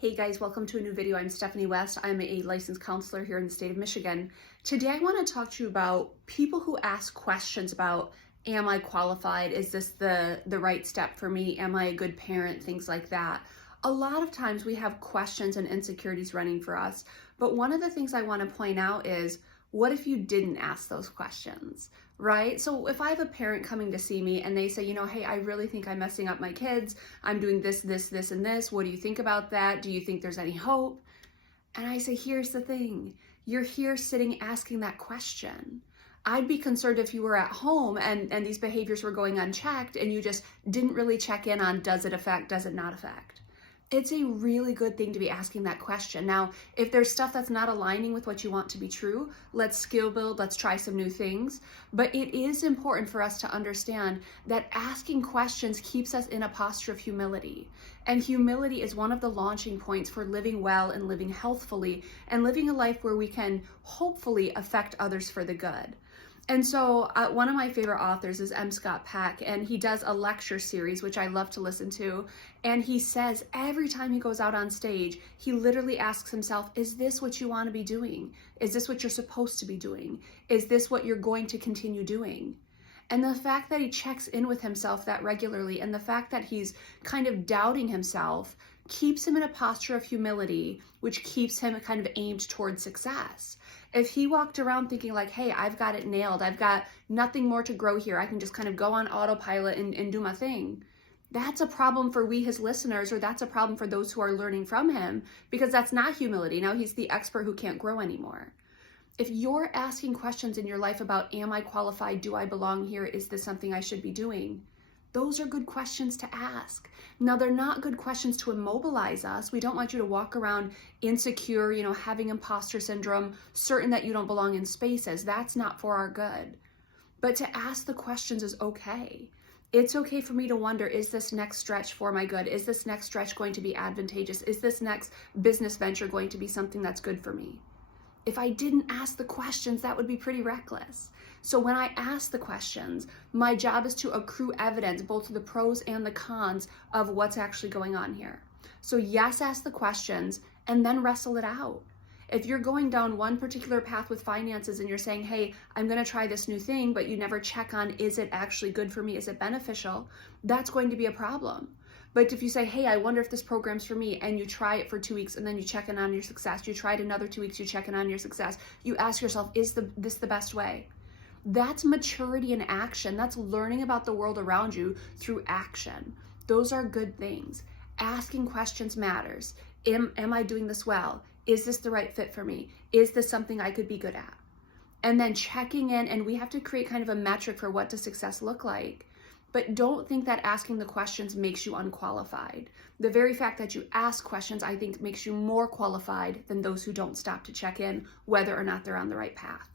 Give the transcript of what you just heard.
Hey guys, welcome to a new video. I'm Stephanie West. I'm a licensed counselor here in the state of Michigan. Today I want to talk to you about people who ask questions about, am I qualified? Is this the right step for me? Am I a good parent? Things like that. A lot of times we have questions and insecurities running for us, but one of the things I want to point out is, what if you didn't ask those questions, right? So if I have a parent coming to see me and they say, hey, I really think I'm messing up my kids. I'm doing this, and this. What do you think about that? Do you think there's any hope? And I say, here's the thing. You're here sitting asking that question. I'd be concerned if you were at home and these behaviors were going unchecked and you just didn't really check in on, does it affect, does it not affect? It's a really good thing to be asking that question. Now, if there's stuff that's not aligning with what you want to be true, let's skill build, let's try some new things. But it is important for us to understand that asking questions keeps us in a posture of humility. And humility is one of the launching points for living well and living healthfully and living a life where we can hopefully affect others for the good. And so one of my favorite authors is M. Scott Peck, and he does a lecture series, which I love to listen to. And he says every time he goes out on stage, he literally asks himself, is this what you want to be doing? Is this what you're supposed to be doing? Is this what you're going to continue doing? And the fact that he checks in with himself that regularly and the fact that he's kind of doubting himself keeps him in a posture of humility, which keeps him kind of aimed towards success. If he walked around thinking like, hey, I've got it nailed, I've got nothing more to grow here, I can just kind of go on autopilot and do my thing, that's a problem for we, his listeners, or that's a problem for those who are learning from him, because that's not humility. Now he's the expert who can't grow anymore. If you're asking questions in your life about, am I qualified? Do I belong here? Is this something I should be doing? Those are good questions to ask. Now, they're not good questions to immobilize us. We don't want you to walk around insecure, having imposter syndrome, certain that you don't belong in spaces. That's not for our good. But to ask the questions is okay. It's okay for me to wonder, is this next stretch for my good? Is this next stretch going to be advantageous? Is this next business venture going to be something that's good for me? If I didn't ask the questions, that would be pretty reckless. So when I ask the questions, my job is to accrue evidence, both the pros and the cons of what's actually going on here. So yes, ask the questions and then wrestle it out. If you're going down one particular path with finances and you're saying, hey, I'm going to try this new thing, but you never check on, is it actually good for me? Is it beneficial? That's going to be a problem. But if you say, hey, I wonder if this program's for me, and you try it for 2 weeks and then you check in on your success, you try it another 2 weeks, you check in on your success, you ask yourself, is this the best way? That's maturity in action. That's learning about the world around you through action. Those are good things. Asking questions matters. Am I doing this well? Is this the right fit for me? Is this something I could be good at? And then checking in, and we have to create kind of a metric for what does success look like. But don't think that asking the questions makes you unqualified. The very fact that you ask questions, I think, makes you more qualified than those who don't stop to check in whether or not they're on the right path.